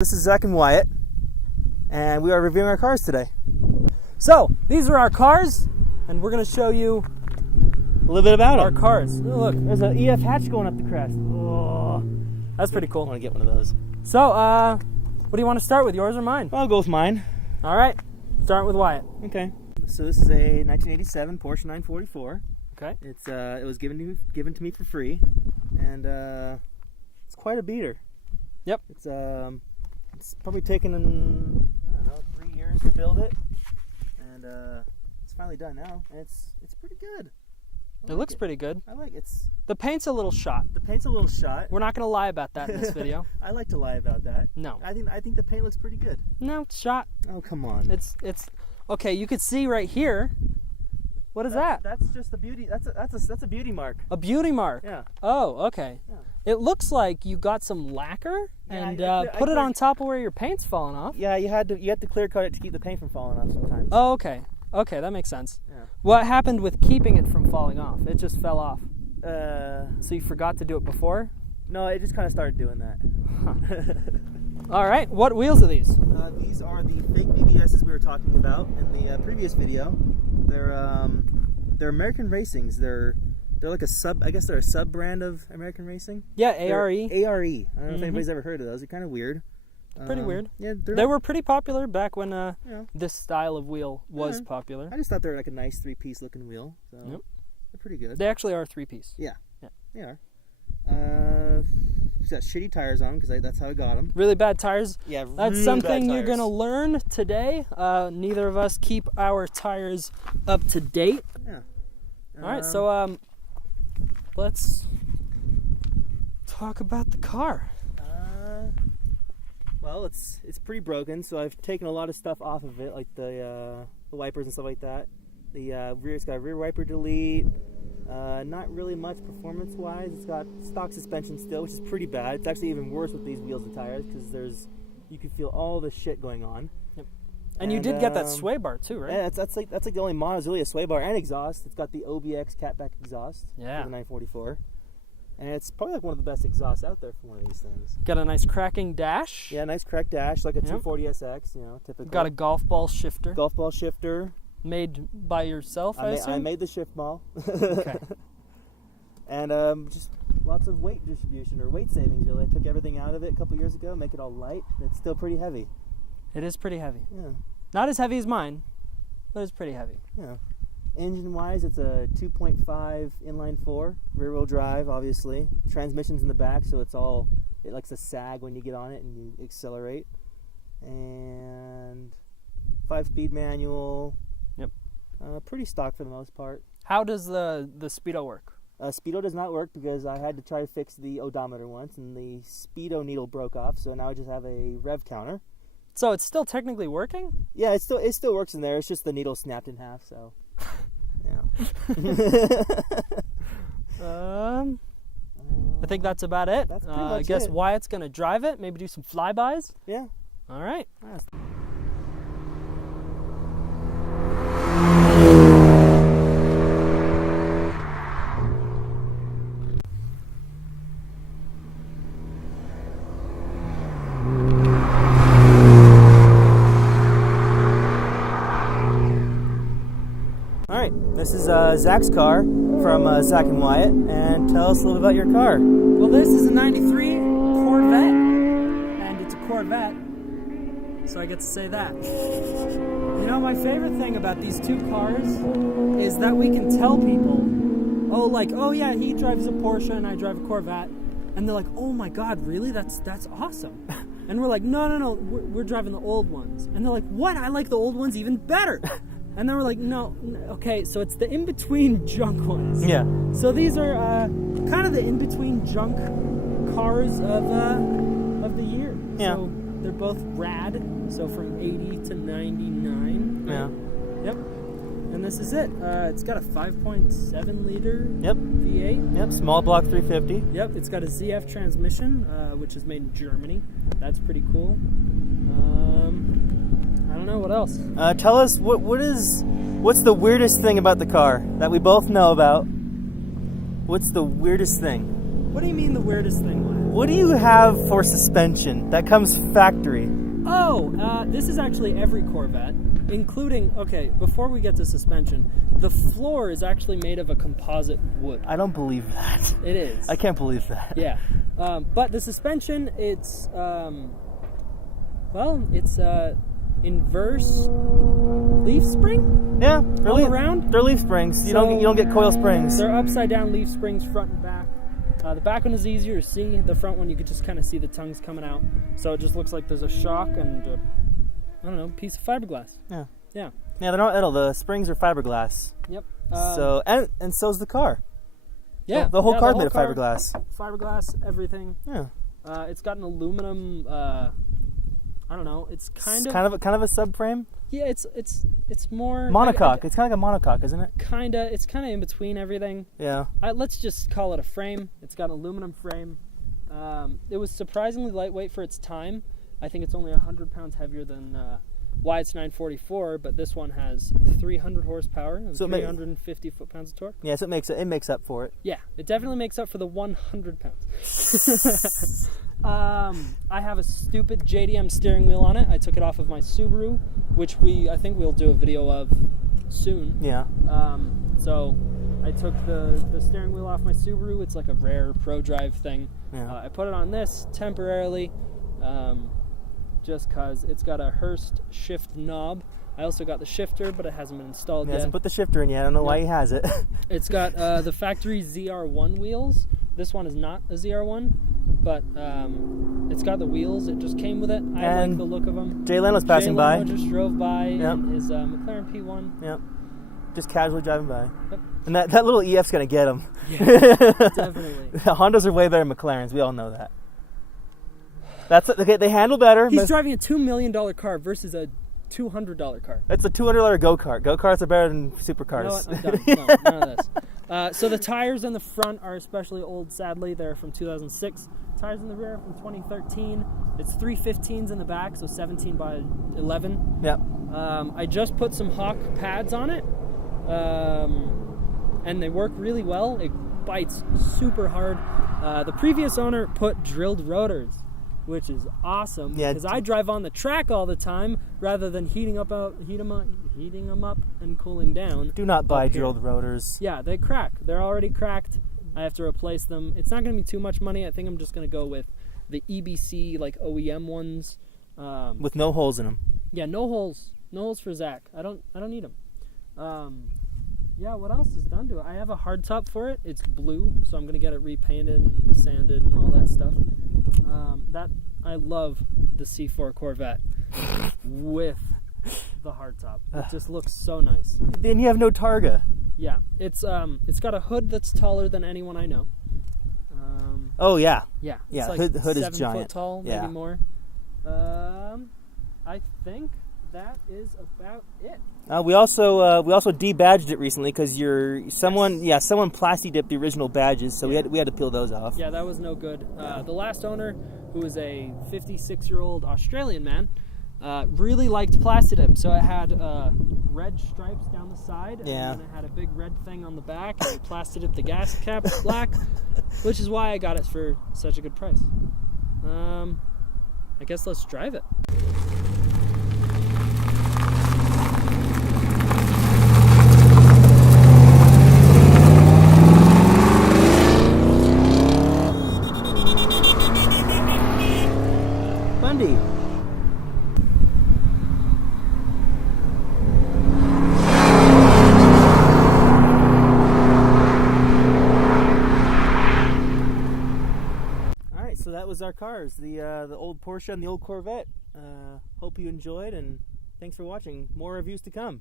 This is Zack and Wyatt, and we are reviewing our cars today. So, these are our cars, and we're going to show you A little bit about our them. cars. Oh, look, there's an EF hatch going up the Crest. Oh, that's pretty I cool. want to get one of those. So, what do you want to start with, yours or mine? I'll go with mine. All right, start with Wyatt. Okay. So this is a 1987 Porsche 944. Okay. It was given to me for free, and it's quite a beater. Yep. It's probably taken, I don't know, 3 years to build it, and it's finally done now, and it's pretty good. It looks pretty good. I like it. The paint's a little shot. The paint's a little shot. We're not going to lie about that in this video. I like to lie about that. No. I think the paint looks pretty good. No, it's shot. Oh, come on. It's okay, you could see right here. What is that? That's just a beauty. That's a beauty mark. A beauty mark. Yeah. Oh, okay. Yeah. It looks like you got some lacquer and I put it on top of where your paint's falling off. Yeah, you had to clear coat it to keep the paint from falling off sometimes. Oh, okay. Okay, that makes sense. Yeah. What happened with keeping it from falling off? It just fell off. So you forgot to do it before? No, it just kind of started doing that. Huh. All right. What wheels are these? These are the fake BBSs we were talking about in the previous video. They're American Racings. They're like a sub. I guess they're a sub brand of American Racing. Yeah, They're ARE. ARE. I don't know if anybody's ever heard of those. They're kind of weird. Pretty weird. Yeah, They were pretty popular back when Yeah. this style of wheel was Yeah. popular. I just thought they were like a nice 3-piece looking wheel. So Yep. they're pretty good. They actually are a 3-piece. Yeah. Yeah. They are. It's got shitty tires on because that's how I got them. Really bad tires. Yeah, That's really something bad you're going to tires. learn today. Neither of us keep our tires up to date. Yeah. All right, so let's talk about the car. Well, it's pretty broken, so I've taken a lot of stuff off of it, like the wipers and stuff like that. The rear, it's got a rear wiper delete. Not really much performance-wise. It's got stock suspension still, which is pretty bad. It's actually even worse with these wheels and tires because you can feel all the shit going on. Yep. And you did get that sway bar too, right? Yeah, that's like the only mod. It's really a sway bar and exhaust. It's got the OBX catback exhaust Yeah. for the 944, and it's probably like one of the best exhausts out there for one of these things. Got a nice cracking dash. Yeah, nice cracked dash, like a Yep. 240SX, typical. Got a golf ball shifter golf ball shifter. made by yourself, I I assume? made the shift ball. Okay. And just lots of weight distribution or weight savings. Really, I took everything out of it a couple years ago, make it all light. And it's still pretty heavy. It is pretty heavy. Yeah, Not as heavy as mine, but it's pretty heavy. yeah. Engine-wise, it's a 2.5 inline-4 rear-wheel drive. Obviously, transmission's in the back, so it likes to sag when you get on it and you accelerate. And 5-speed manual. Yep. Pretty stock for the most part. How does the speedo work? Speedo does not work because I had to try to fix the odometer once, and the speedo needle broke off. So now I just have a rev counter. So it's still technically working? Yeah, it still works in there. It's just the needle snapped in half. So, yeah. I think that's about it. That's pretty I much guess it. Wyatt's gonna drive it. Maybe do some flybys. Yeah. All right. This is Zach's car from Zack and Wyatt, and tell us a little bit about your car. Well, this is a '93 Corvette, and it's a Corvette, so I get to say that. My favorite thing about these two cars is that we can tell people, oh yeah, he drives a Porsche and I drive a Corvette, and they're like, oh my God, really? That's awesome. And we're like, no, we're driving the old ones, and they're like, what? I like the old ones even better. And then we're like, no, okay, so it's the in-between junk ones. Yeah. So these are kind of the in-between junk cars of the year. Yeah. So they're both rad, so from 80 to 99. Yeah. Yep. And this is it. It's got a 5.7 liter Yep. V8. Yep. Small block 350. Yep, it's got a ZF transmission, which is made in Germany. That's pretty cool. I don't know what else. Tell us what's the weirdest thing about the car that we both know about? What's the weirdest thing? What do you mean the weirdest thing, Wyatt? What do you have for suspension that comes factory? Oh, this is actually every Corvette, including, okay, before we get to suspension, the floor is actually made of a composite wood. I don't believe that. It is. I can't believe that. Yeah. But the suspension, it's, it's inverse leaf spring? Yeah. All around? They're leaf springs. You don't get coil springs. They're upside down leaf springs, front and back. The back one is easier to see. The front one, you could just kind of see the tongues coming out. So it just looks like there's a shock and a piece of fiberglass. Yeah. Yeah. Yeah, they're not metal. The springs are fiberglass. Yep. So and so's the car. Yeah. The whole car's made of fiberglass. Fiberglass, everything. Yeah. It's got an aluminum. It's kind of a subframe. Yeah, it's more monocoque. It's kind of like a monocoque, isn't it? It's kind of in between everything. Yeah. Let's just call it a frame. It's got an aluminum frame. It was surprisingly lightweight for its time. I think it's only 100 pounds heavier than Wyatt's 944, but this one has 300 horsepower and 350 foot-pounds of torque. Yeah, so it makes up for it. Yeah, it definitely makes up for the 100 pounds. I have a stupid JDM steering wheel on it. I took it off of my Subaru, which I think we'll do a video of soon. Yeah. So I took the steering wheel off my Subaru. It's like a rare Pro Drive thing. Yeah. I put it on this temporarily, just because it's got a Hurst shift knob. I also got the shifter, but it hasn't been installed yet. He hasn't put the shifter in yet. I don't know why he has it. It's got the factory ZR1 wheels. This one is not a ZR1, but it's got the wheels. It just came with it. I like the look of them. Jay Leno's passing by. Just drove by in his McLaren P1. Yep. Just casually driving by. Yep. And that little EF's going to get him. Yeah, definitely. Hondas are way better than McLarens. We all know that. They handle better. He's driving a $2 million car versus a $200 car. It's a $200 go-kart. Go-karts are better than supercars. You know what? I'm done. No, none of this. So the tires in the front are especially old, sadly. They're from 2006. Tires in the rear are from 2013. It's 315s in the back, so 17 by 11. Yep. I just put some Hawk pads on it, and they work really well. It bites super hard. The previous owner put drilled rotors, which is awesome because I drive on the track all the time rather than heating them up and cooling down. Do not buy drilled rotors. Yeah, they crack. They're already cracked. I have to replace them. It's not going to be too much money. I think I'm just going to go with the EBC like OEM ones with no holes in them. Yeah, no holes. No holes for Zack. I don't need them. Yeah, what else is done to it? I have a hardtop for it. It's blue, so I'm going to get it repainted and sanded and all that stuff. I love the C4 Corvette with the hardtop. It just looks so nice. Then you have no Targa. Yeah, it's got a hood that's taller than anyone I know. Oh yeah. Yeah. Yeah. It's like hood is 7 giant. foot tall, maybe more. I think that is about it. We also debadged it recently because someone plastic dipped the original badges, so we had to peel those off. Yeah, that was no good. The last owner, who was a 56-year-old Australian man, really liked plastic dip, so it had red stripes down the side, and then it had a big red thing on the back, and we plastic dipped the gas cap black, which is why I got it for such a good price. I guess let's drive it. Bundy. All right, so that was our cars, the old Porsche and the old Corvette. Hope you enjoyed, and thanks for watching. More reviews to come.